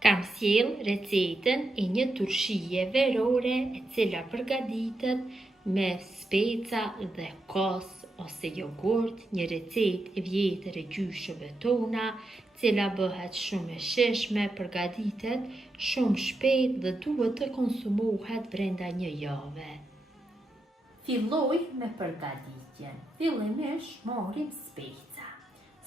Kam sjell recetën e një turshie verore e cila përgatitet me speca dhe kos ose jogurt, një recetë e vjetër e gjyshëve tona, cila bëhet shumë e shijshme, përgatitet shumë shpejt dhe duhet të konsumohet brenda një jave. Filloj me përgatitjen. Fillimisht marrim speca.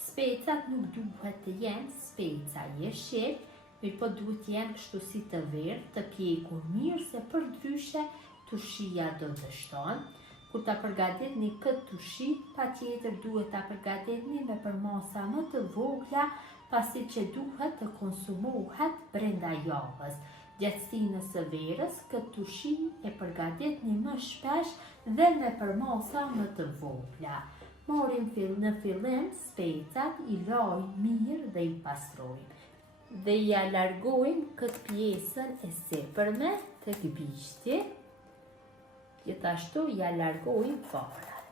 Specat nuk duhet të jenë speca jeshil, mirë po duhet të jenë kështu si të verdhë, të pjekur mirë, se për ndryshe turshia do të shton. Kur ta përgatitni këtë turshi, patjetër duhet ta përgatitni me përmasa më të vogla, pasi që duhet të konsumohet brenda javës. Gjatësinë së verës, këtë turshi e përgatitni më shpesh dhe me përmasa më të vogla. Marrim në fillim specat, i lajmë mirë dhe i pastrojmë. Dhe ja largojmë këtë pjesën e sipërme tek bishti. Gjithashtu ja largojmë farat.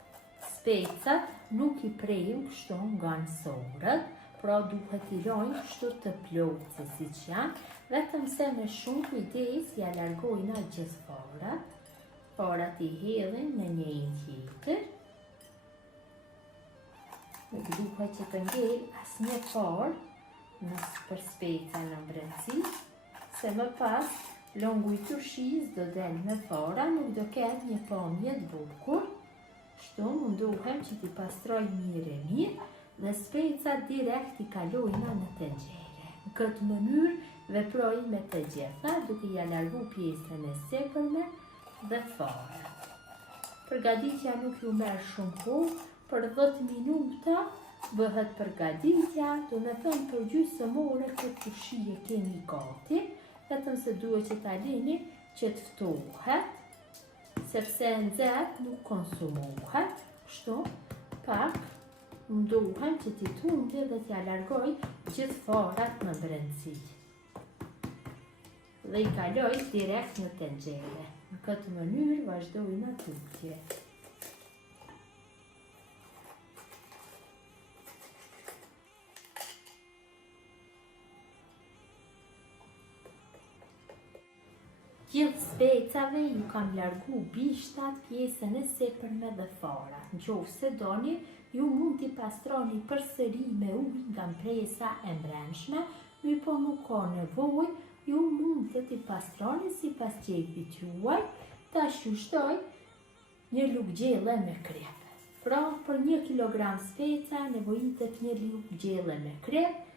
Specat nuk i prejmë kështu nga nësorët, pra duhet i lajmë kështu të plotë siç janë, vetëm se me shumë kujdes ja largojna gjithë farat. Farat i hedhin në njërin tjetër. Nuk duhet që të ngel asnjë farë për speca në brendësi, se më pas longu i turshis do del me fara, nuk do ketë një pamje të bukur. Kështu mundohem që t'i pastroj mirë dhe specat direkt i kalojna në tenxhere. Në këtë mënyrë veproj me të gjitha, duke ja largu pjesën e sipërme dhe fara. Përgatitja nuk ju merr shumë kohë, për 10 minuta bëhet përgatitja, do me thënë për gjysmë ore këtë turshi e keni gati, vetëm se duhet që ta lini që të ftohet, sepse nxehtë nuk konsumohet, kështu pak mundohem që t'i tundi dhe t'ja largoj gjithë farat në brendësi. Dhe i kaloj direkt në tenxhere. Në këtë mënyrë vazhdojnë tutje. Gjithë specave ju kam largu bishtat, pjesën e sipërme dhe farat. Nëse doni, ju mund t'i pastroni përsëri me ujë nga mpresa e brendshme, mirë po nuk ka nevojë, ju mund të t'i pastroni sipas qefit juaj. Tash ju shtoj një lugë gjelle me krep. Pra, për 1 kilogram speca nevojitet 1 lugë gjelle me krep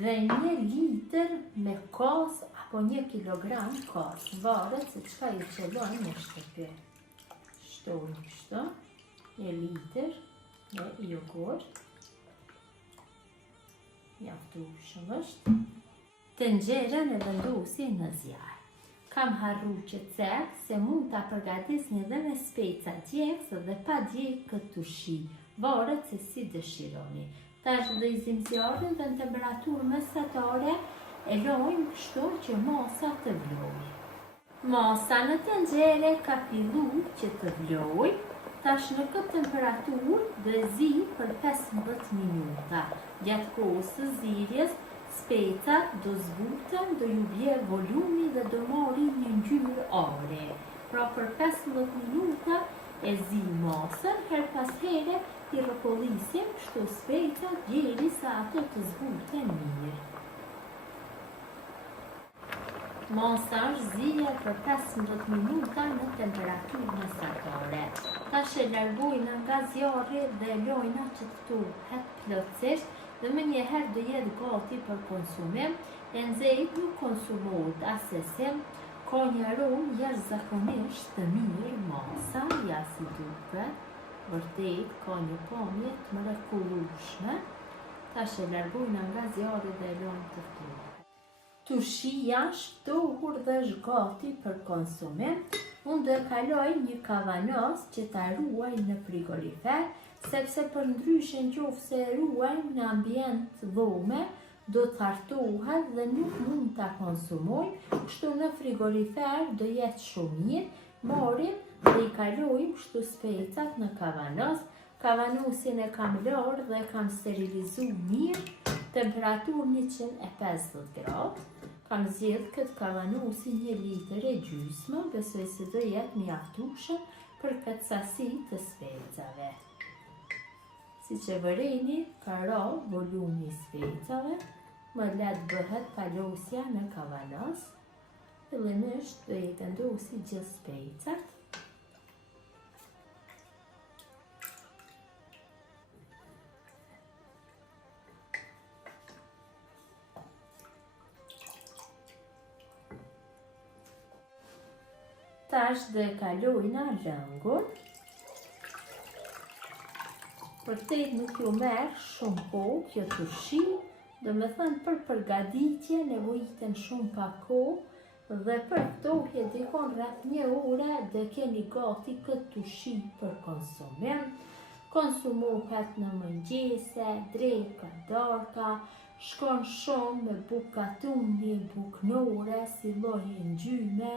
dhe 1 litër me kos apo 1 kilogram kos. Varet se çka ju qellon në shtëpi. Shtojmë kështu 1 litër me jogurt. Mjaftueshëm është. Tenxherën e vendosi në zjarr. Kam harru që cek se mund ta përgatisni dhe me speca djegës dhe pa djegë këtë turshi. Varet se si dëshironi. Tash dhe i zjarrin dhe në temperaturë mesatare e lojmë kështu që masa të vlojë. Masa në tenxhere ka fillu që të vlojë. Tash në këtë temperaturë do zi për 15 minuta. Gjatë kohës së zirjes, specat do zbuten, do ju bje volumi dhe do mori një ngjyrë are. Pra për 15 minuta e zi masën, her pas here i rrëpollisim kështu specat derisa ato të zbuten mirë. Masa është zier për 15 minuta në temperaturë mesatare. Tash e largojna nga zjarri dhe lojna që të ftohet plotësisht dhe më njëherë do jetë gati për konsumim. E nxehtë nuk konsumohet asesi, ka një aromë jashtëzakonisht të mirë masa, ja si duket, vërtet ka një pamje të mrekullueshme. Tash e largojna nga zjarri dhe e lojmë të ftohet. Turshia shtohur dhe është gati për konsumim. Unë do e kaloj një kavanos që ta ruaj në frigorifer, sepse për ndryshe nëse e ruajmë në ambient dhome, do të hartohet dhe nuk mund ta konsumojmë, kështu në frigorifer do jetë shumë mirë. Marrim dhe i kalojmë kështu specat në kavanos. Kavanosin e kam larë dhe kam sterilizu mirë, temperaturë 150 gradë. Kam zgjedh këtë kavanusi 1 litër e gjysmë, besoj se do jetë mjaftueshëm për këtë sasi të specave. Si që vëreni, ka rall volumi i specave, më let bëhet palosja në kavanos. Fillimisht do i vendosi gjithë specat. Tash dhe kalojna lëngun. Vërtet nuk ju merr shumë kohë kjo turshi, do me thënë për përgatitje nevojiten shumë pak kohë dhe për këto dikon rreth 1 orë dhe keni gati këtë turshi për konsumim. Konsumohet në mëngjese, dreka, darka, shkon shumë me bukatuni, buknore, si lloj ngjyme,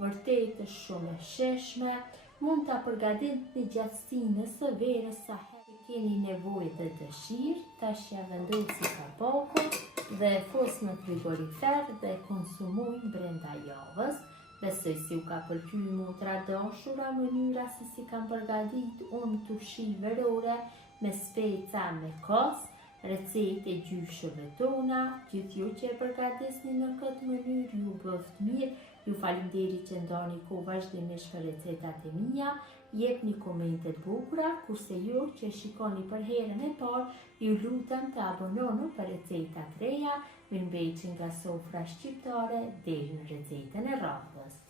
vërtet është shumë e shishme. Mund ta përgatitni gjatësinë së verës sa herë keni nevojë dhe dëshirë. Tash ja vendosi kapakun dhe e fus në frigorifer dhe konsumojnë brenda javës. Besoj si u ka pëlqyer motra dashura mënyra se si kam përgatit unë turshi verore me speca me kos, recetë e gjyshëve tona. Gjithë ju që e përgatisni në këtë mënyrë ju bëft mirë. Ju faleminderit që ndani kohë vazhdimisht për recetat e mia. Jepni komentet bukura, kurse ju që shikoni për herën e parë, ju lutem të abononi për recetat reja. Mirëmbëjtje nga sofra shqiptare deri në recetën e radhës.